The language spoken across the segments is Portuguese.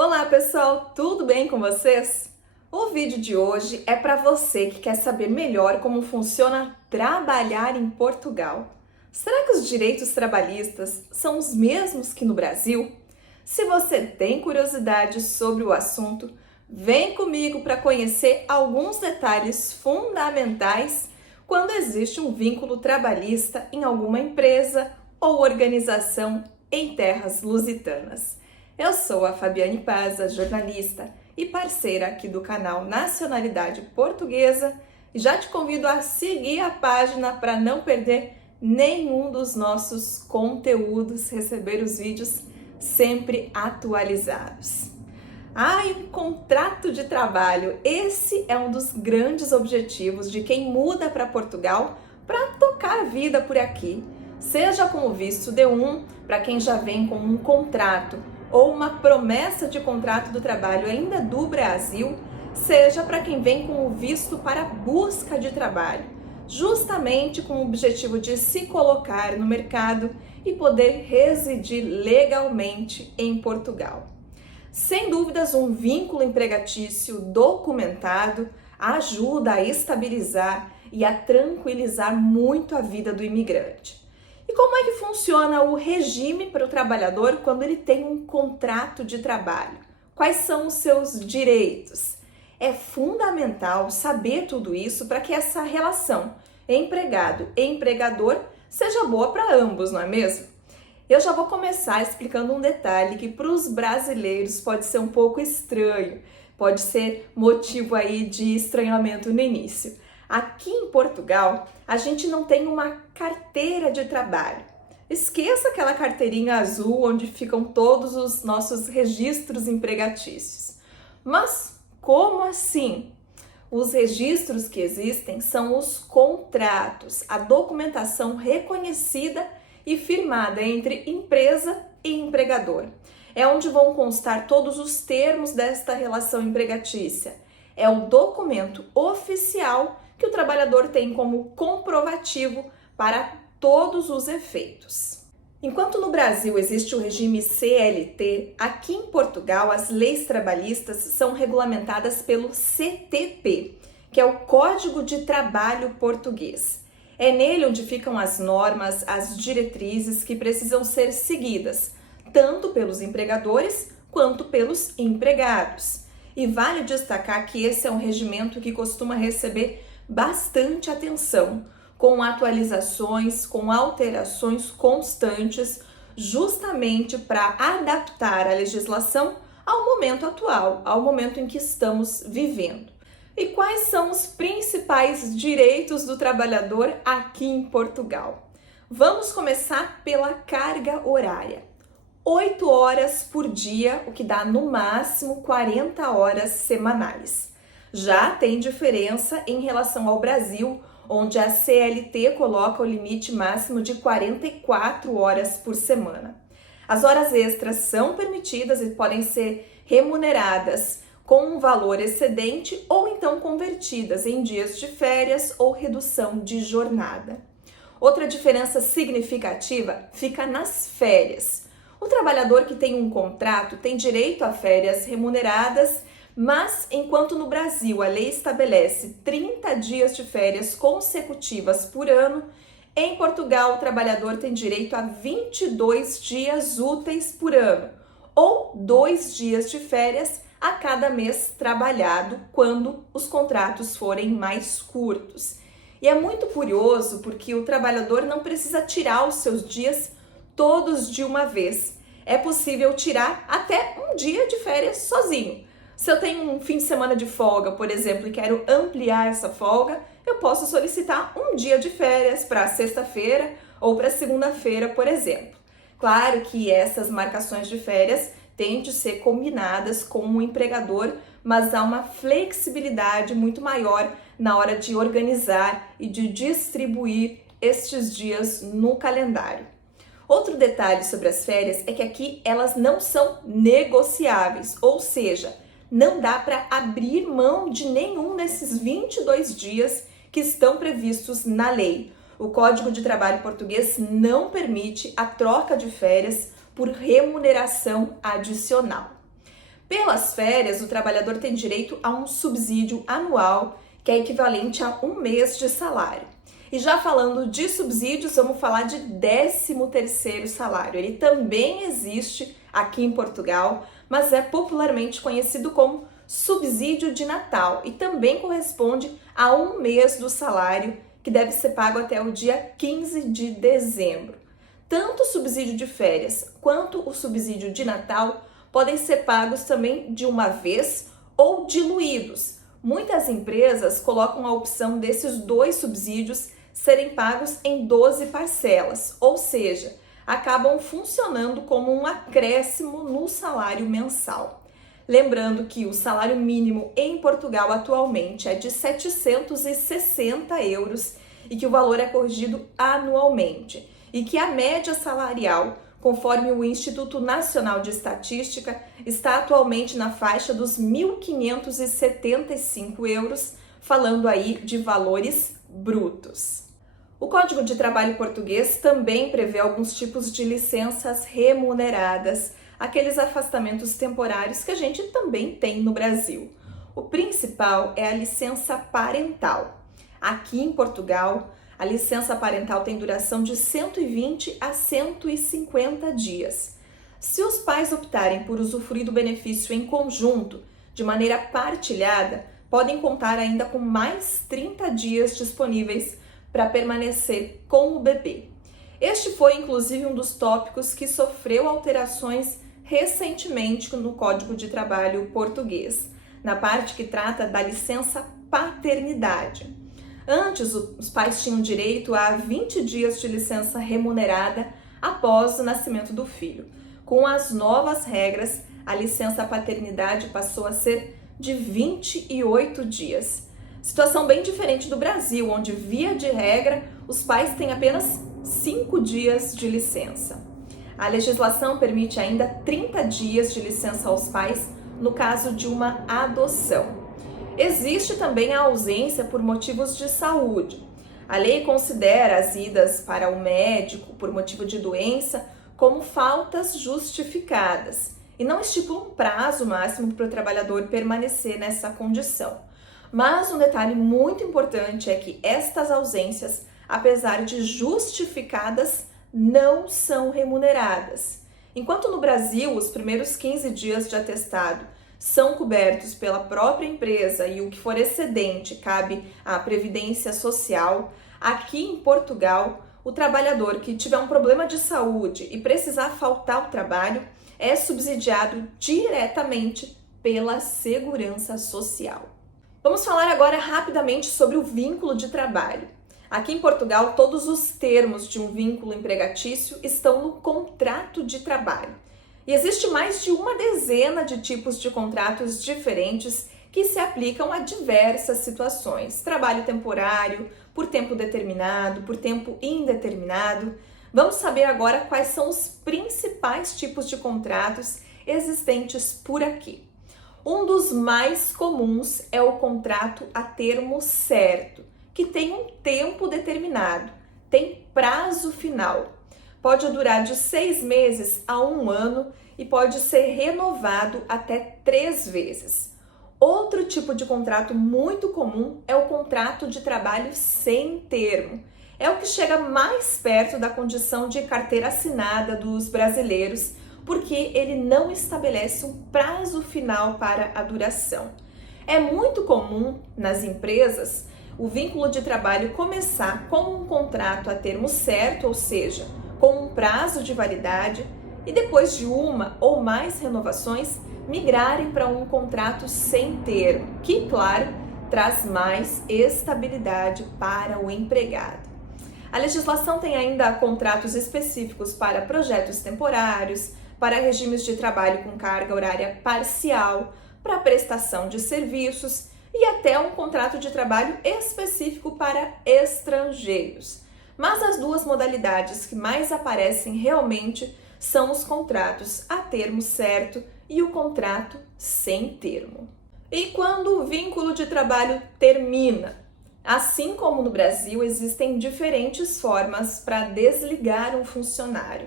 Olá pessoal, tudo bem com vocês? O vídeo de hoje é para você que quer saber melhor como funciona trabalhar em Portugal. Será que os direitos trabalhistas são os mesmos que no Brasil? Se você tem curiosidade sobre o assunto, vem comigo para conhecer alguns detalhes fundamentais quando existe um vínculo trabalhista em alguma empresa ou organização em terras lusitanas. Eu sou a Fabiane Paza, jornalista e parceira aqui do canal Nacionalidade Portuguesa, e já te convido a seguir a página para não perder nenhum dos nossos conteúdos, receber os vídeos sempre atualizados. E um contrato de trabalho. Esse é um dos grandes objetivos de quem muda para Portugal para tocar a vida por aqui. Seja com o visto D1, para quem já vem com um contrato ou uma promessa de contrato do trabalho ainda do Brasil, seja para quem vem com o visto para busca de trabalho, justamente com o objetivo de se colocar no mercado e poder residir legalmente em Portugal. Sem dúvidas, um vínculo empregatício documentado ajuda a estabilizar e a tranquilizar muito a vida do imigrante. E como é que funciona o regime para o trabalhador quando ele tem um contrato de trabalho? Quais são os seus direitos? É fundamental saber tudo isso para que essa relação empregado e empregador seja boa para ambos, não é mesmo? Eu já vou começar explicando um detalhe que para os brasileiros pode ser um pouco estranho, pode ser motivo aí de estranhamento no início. Aqui em Portugal, a gente não tem uma carteira de trabalho. Esqueça aquela carteirinha azul onde ficam todos os nossos registros empregatícios. Mas como assim? Os registros que existem são os contratos, a documentação reconhecida e firmada entre empresa e empregador. É onde vão constar todos os termos desta relação empregatícia. É o documento oficial que o trabalhador tem como comprovativo para todos os efeitos. Enquanto no Brasil existe o regime CLT, aqui em Portugal as leis trabalhistas são regulamentadas pelo CTP, que é o Código de Trabalho Português. É nele onde ficam as normas, as diretrizes que precisam ser seguidas, tanto pelos empregadores quanto pelos empregados. E vale destacar que esse é um regimento que costuma receber bastante atenção, com atualizações, com alterações constantes, justamente para adaptar a legislação ao momento atual, ao momento em que estamos vivendo. E quais são os principais direitos do trabalhador aqui em Portugal? Vamos começar pela carga horária. 8 horas por dia, o que dá no máximo 40 horas semanais. Já tem diferença em relação ao Brasil, onde a CLT coloca o limite máximo de 44 horas por semana. As horas extras são permitidas e podem ser remuneradas com um valor excedente ou então convertidas em dias de férias ou redução de jornada. Outra diferença significativa fica nas férias. O trabalhador que tem um contrato tem direito a férias remuneradas, mas enquanto no Brasil a lei estabelece 30 dias de férias consecutivas por ano, em Portugal o trabalhador tem direito a 22 dias úteis por ano, ou 2 dias de férias a cada mês trabalhado, quando os contratos forem mais curtos. E é muito curioso porque o trabalhador não precisa tirar os seus dias todos de uma vez. É possível tirar até um dia de férias sozinho. Se eu tenho um fim de semana de folga, por exemplo, e quero ampliar essa folga, eu posso solicitar um dia de férias para sexta-feira ou para segunda-feira, por exemplo. Claro que essas marcações de férias têm de ser combinadas com o empregador, mas há uma flexibilidade muito maior na hora de organizar e de distribuir estes dias no calendário. Outro detalhe sobre as férias é que aqui elas não são negociáveis, ou seja, não dá para abrir mão de nenhum desses 22 dias que estão previstos na lei. O Código de Trabalho Português não permite a troca de férias por remuneração adicional. Pelas férias, o trabalhador tem direito a um subsídio anual, que é equivalente a um mês de salário. E já falando de subsídios, vamos falar de 13º salário. Ele também existe aqui em Portugal, mas é popularmente conhecido como subsídio de Natal e também corresponde a um mês do salário, que deve ser pago até o dia 15 de dezembro. Tanto o subsídio de férias quanto o subsídio de Natal podem ser pagos também de uma vez ou diluídos. Muitas empresas colocam a opção desses dois subsídios serem pagos em 12 parcelas, ou seja, acabam funcionando como um acréscimo no salário mensal. Lembrando que o salário mínimo em Portugal atualmente é de 760 euros e que o valor é corrigido anualmente e que a média salarial, conforme o Instituto Nacional de Estatística, está atualmente na faixa dos 1.575 euros, falando aí de valores brutos. O Código de Trabalho português também prevê alguns tipos de licenças remuneradas, aqueles afastamentos temporários que a gente também tem no Brasil. O principal é a licença parental. Aqui em Portugal, a licença parental tem duração de 120 a 150 dias. Se os pais optarem por usufruir do benefício em conjunto, de maneira partilhada, podem contar ainda com mais 30 dias disponíveis para permanecer com o bebê. Este foi, inclusive, um dos tópicos que sofreu alterações recentemente no Código de Trabalho português, na parte que trata da licença paternidade. Antes, os pais tinham direito a 20 dias de licença remunerada após o nascimento do filho. Com as novas regras, a licença paternidade passou a ser de 28 dias. Situação bem diferente do Brasil, onde, via de regra, os pais têm apenas 5 dias de licença. A legislação permite ainda 30 dias de licença aos pais no caso de uma adoção. Existe também a ausência por motivos de saúde. A lei considera as idas para o médico por motivo de doença como faltas justificadas e não estipula um prazo máximo para o trabalhador permanecer nessa condição. Mas um detalhe muito importante é que estas ausências, apesar de justificadas, não são remuneradas. Enquanto no Brasil os primeiros 15 dias de atestado são cobertos pela própria empresa e o que for excedente cabe à Previdência Social, aqui em Portugal, o trabalhador que tiver um problema de saúde e precisar faltar ao trabalho é subsidiado diretamente pela Segurança Social. Vamos falar agora rapidamente sobre o vínculo de trabalho. Aqui em Portugal, todos os termos de um vínculo empregatício estão no contrato de trabalho. E existe mais de uma dezena de tipos de contratos diferentes que se aplicam a diversas situações. Trabalho temporário, por tempo determinado, por tempo indeterminado. Vamos saber agora quais são os principais tipos de contratos existentes por aqui. Um dos mais comuns é o contrato a termo certo, que tem um tempo determinado, tem prazo final. Pode durar de 6 meses a 1 ano e pode ser renovado até 3 vezes. Outro tipo de contrato muito comum é o contrato de trabalho sem termo. É o que chega mais perto da condição de carteira assinada dos brasileiros, porque ele não estabelece um prazo final para a duração. É muito comum nas empresas o vínculo de trabalho começar com um contrato a termo certo, ou seja, com um prazo de validade, e depois de uma ou mais renovações, migrarem para um contrato sem termo, que, claro, traz mais estabilidade para o empregado. A legislação tem ainda contratos específicos para projetos temporários, para regimes de trabalho com carga horária parcial, para prestação de serviços e até um contrato de trabalho específico para estrangeiros. Mas as duas modalidades que mais aparecem realmente são os contratos a termo certo e o contrato sem termo. E quando o vínculo de trabalho termina? Assim como no Brasil, existem diferentes formas para desligar um funcionário.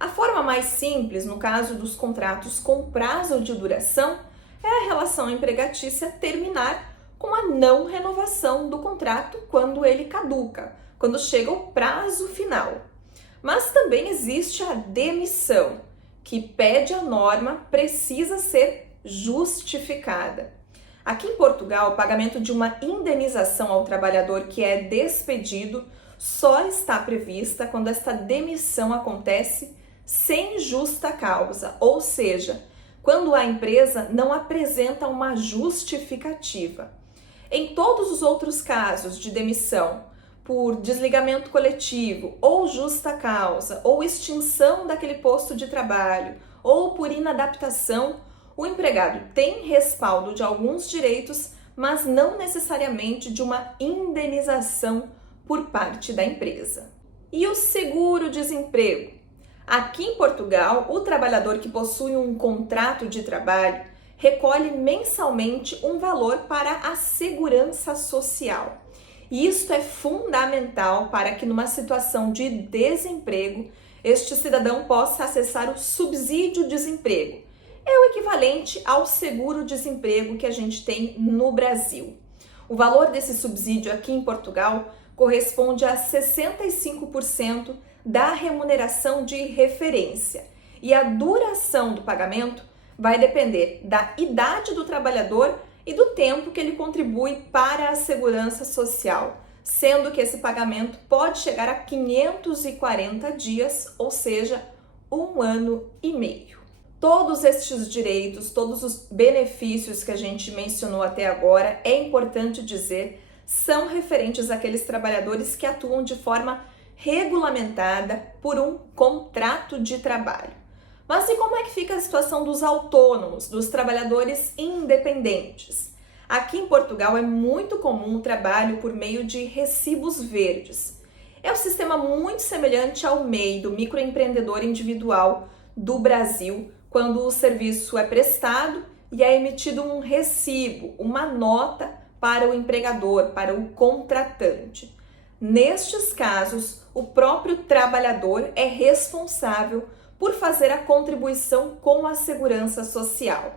A forma mais simples, no caso dos contratos com prazo de duração, é a relação empregatícia terminar com a não renovação do contrato quando ele caduca, quando chega o prazo final. Mas também existe a demissão, que pede a norma, precisa ser justificada. Aqui em Portugal, o pagamento de uma indenização ao trabalhador que é despedido só está prevista quando esta demissão acontece sem justa causa, ou seja, quando a empresa não apresenta uma justificativa. Em todos os outros casos de demissão, por desligamento coletivo, ou justa causa, ou extinção daquele posto de trabalho, ou por inadaptação, o empregado tem respaldo de alguns direitos, mas não necessariamente de uma indenização por parte da empresa. E o seguro-desemprego? Aqui em Portugal, o trabalhador que possui um contrato de trabalho recolhe mensalmente um valor para a segurança social. E isto é fundamental para que, numa situação de desemprego, este cidadão possa acessar o subsídio-desemprego. É o equivalente ao seguro-desemprego que a gente tem no Brasil. O valor desse subsídio aqui em Portugal corresponde a 65% da remuneração de referência. E a duração do pagamento vai depender da idade do trabalhador e do tempo que ele contribui para a segurança social, sendo que esse pagamento pode chegar a 540 dias, ou seja, 1 ano e meio. Todos estes direitos, todos os benefícios que a gente mencionou até agora, é importante dizer, são referentes àqueles trabalhadores que atuam de forma regulamentada por um contrato de trabalho. Mas e como é que fica a situação dos autônomos, dos trabalhadores independentes? Aqui em Portugal é muito comum o trabalho por meio de recibos verdes. É um sistema muito semelhante ao MEI, do microempreendedor individual do Brasil, quando o serviço é prestado e é emitido um recibo, uma nota para o empregador, para o contratante. Nestes casos, o próprio trabalhador é responsável por fazer a contribuição com a segurança social.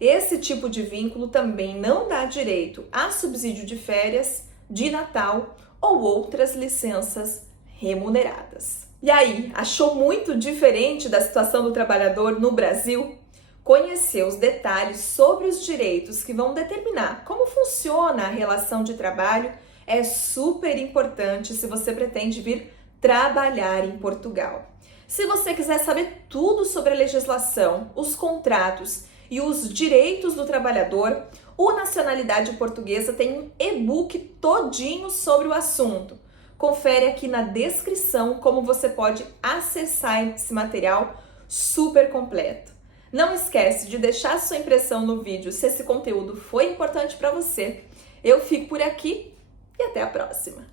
Esse tipo de vínculo também não dá direito a subsídio de férias, de Natal ou outras licenças remuneradas. E aí, achou muito diferente da situação do trabalhador no Brasil? Conhecer os detalhes sobre os direitos que vão determinar como funciona a relação de trabalho é super importante se você pretende vir trabalhar em Portugal. Se você quiser saber tudo sobre a legislação, os contratos e os direitos do trabalhador, o Nacionalidade Portuguesa tem um e-book todinho sobre o assunto. Confere aqui na descrição como você pode acessar esse material super completo. Não esquece de deixar sua impressão no vídeo se esse conteúdo foi importante para você. Eu fico por aqui e até a próxima!